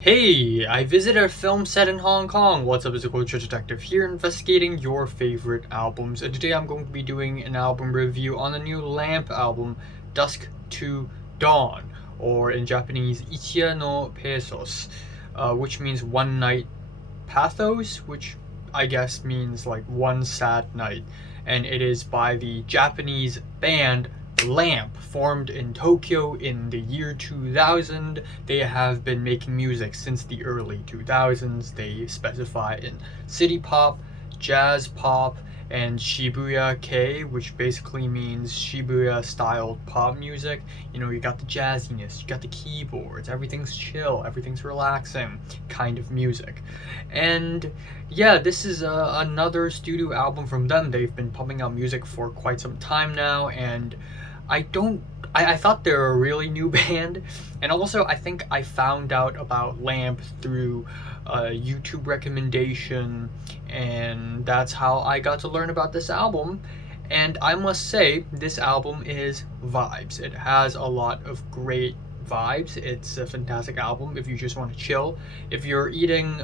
Hey, I visited a film set in Hong Kong. What's up, it's a culture detective here investigating your favorite albums. And today I'm going to be doing an album review on the new Lamp album, Dusk to Dawn, or in Japanese, Ichi no Pesos, which means one night pathos, which I guess means like one sad night. And it is by the Japanese band Lamp, formed in Tokyo in the year 2000. They have been making music since the early 2000s. They specify in city pop, jazz pop, and Shibuya-Kei, which basically means Shibuya styled pop music. You know, you got the jazziness, you got the keyboards, everything's chill, everything's relaxing kind of music. And yeah, this is another studio album from them. They've been pumping out music for quite some time now, and I thought they were a really new band, and also I think I found out about Lamp through a YouTube recommendation, and that's how I got to learn about this album. And I must say, this album is vibes. It has a lot of great vibes. It's a fantastic album if you just want to chill. If you're eating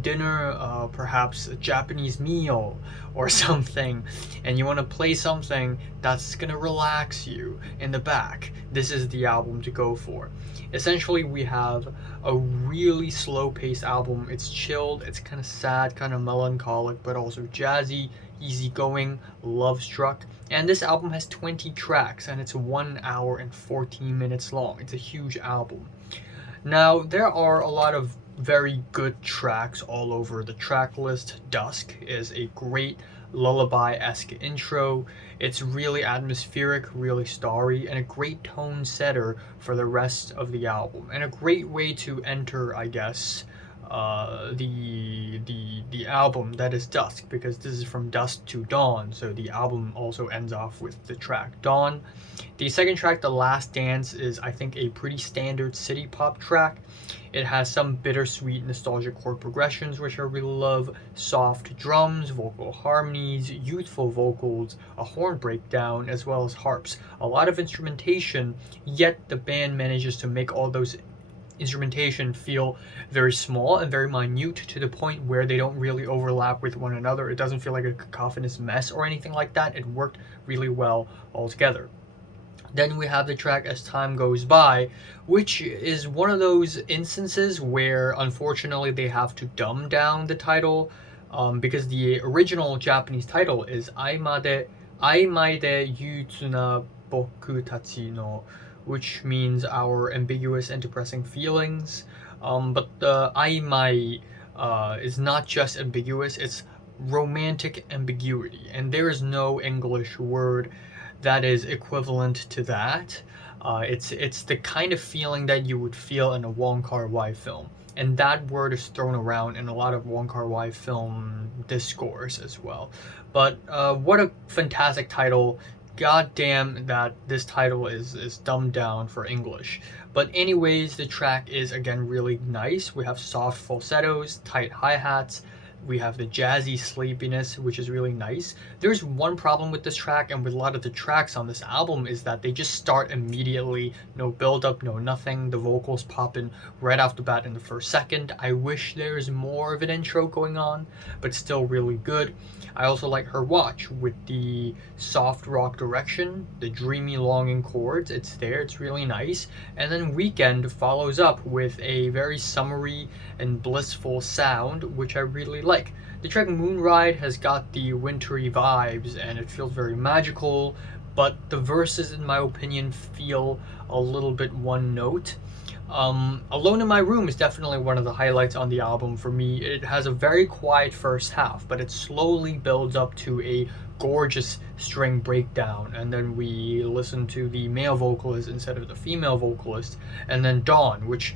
dinner, perhaps a Japanese meal or something, and you want to play something that's gonna relax you in the back, this is the album to go for. Essentially, we have a really slow-paced album. It's chilled, it's kind of sad, kind of melancholic, but also jazzy, easygoing, love-struck. And this album has 20 tracks, and it's 1 hour and 14 minutes long. It's a huge album. Now, there are a lot of very good tracks all over the track list. Dusk is a great lullaby-esque intro. It's really atmospheric, really starry, and a great tone setter for the rest of the album. And a great way to enter, I guess, the album that is Dusk, because this is from dusk to dawn, so the album also ends off with the track Dawn. The second track, The Last Dance, is I think a pretty standard city pop track. It has some bittersweet nostalgic chord progressions, which I really love, soft drums, vocal harmonies, youthful vocals, a horn breakdown, as well as harps. A lot of instrumentation, yet the band manages to make all those instrumentation feel very small and very minute, to the point where they don't really overlap with one another. It doesn't feel like a cacophonous mess or anything like that. It worked really well all together. Then we have the track As Time Goes By, which is one of those instances where unfortunately they have to dumb down the title, because the original Japanese title is Aimade Yūtsuna Boku Tachi no, which means our ambiguous and depressing feelings. But the Aimai is not just ambiguous, it's romantic ambiguity, and there is no English word that is equivalent to that. It's the kind of feeling that you would feel in a Wong Kar-wai film, and that word is thrown around in a lot of Wong Kar-wai film discourse as well. But what a fantastic title. God damn that this title is dumbed down for English. But anyways, the track is again really nice. We have soft falsettos, tight hi-hats, we have the jazzy sleepiness, which is really nice. There's one problem with this track, and with a lot of the tracks on this album, is that they just start immediately. No build up, no nothing. The vocals pop in right off the bat in the first second. I wish there's more of an intro going on, but still really good. I also like Her Watch with the soft rock direction, the dreamy longing chords. It's there, it's really nice. And then Weekend follows up with a very summery and blissful sound, which I really like. The track Moonride has got the wintry vibes, and it feels very magical, but the verses, in my opinion, feel a little bit one note. Alone in My Room is definitely one of the highlights on the album for me. It has a very quiet first half, but it slowly builds up to a gorgeous string breakdown, and then we listen to the male vocalist instead of the female vocalist. And then Dawn, which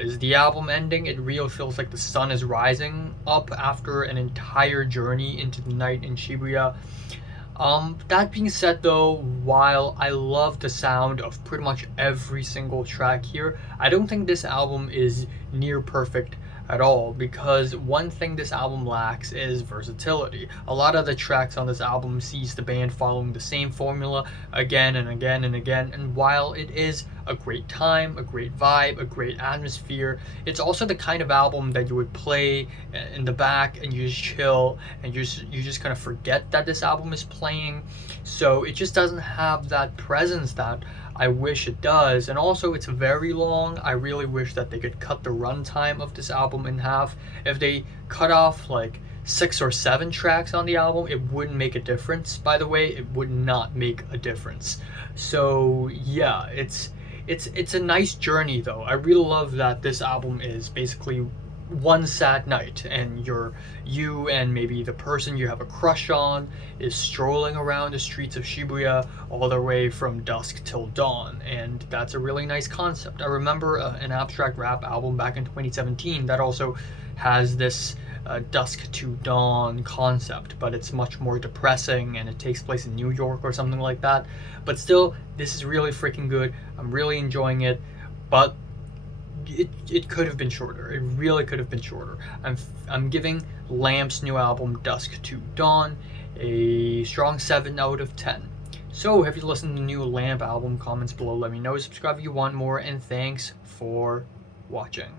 is the album ending. It really feels like the sun is rising up after an entire journey into the night in Shibuya. That being said though, while I love the sound of pretty much every single track here, I don't think this album is near perfect at all, because one thing this album lacks is versatility. A lot of the tracks on this album sees the band following the same formula again and again and again, and while it is a great time, a great vibe, a great atmosphere. It's also the kind of album that you would play in the back and you just chill and you just kind of forget that this album is playing. So it just doesn't have that presence that I wish it does. And also it's very long. I really wish that they could cut the runtime of this album in half. If they cut off like 6 or 7 tracks on the album, it wouldn't make a difference. By the way, it would not make a difference. So yeah, it's a nice journey though. I really love that this album is basically one sad night and you and maybe the person you have a crush on is strolling around the streets of Shibuya all the way from dusk till dawn, and that's a really nice concept. I remember an abstract rap album back in 2017 that also has this dusk to dawn concept, but it's much more depressing and it takes place in New York or something like that. But still, this is really freaking good. I'm really enjoying it, but it could have been shorter. It really could have been shorter. I'm giving Lamp's new album Dusk to Dawn a strong 7 out of 10. So have you listened to the new Lamp album? Comments below, let me know. Subscribe if you want more, and thanks for watching.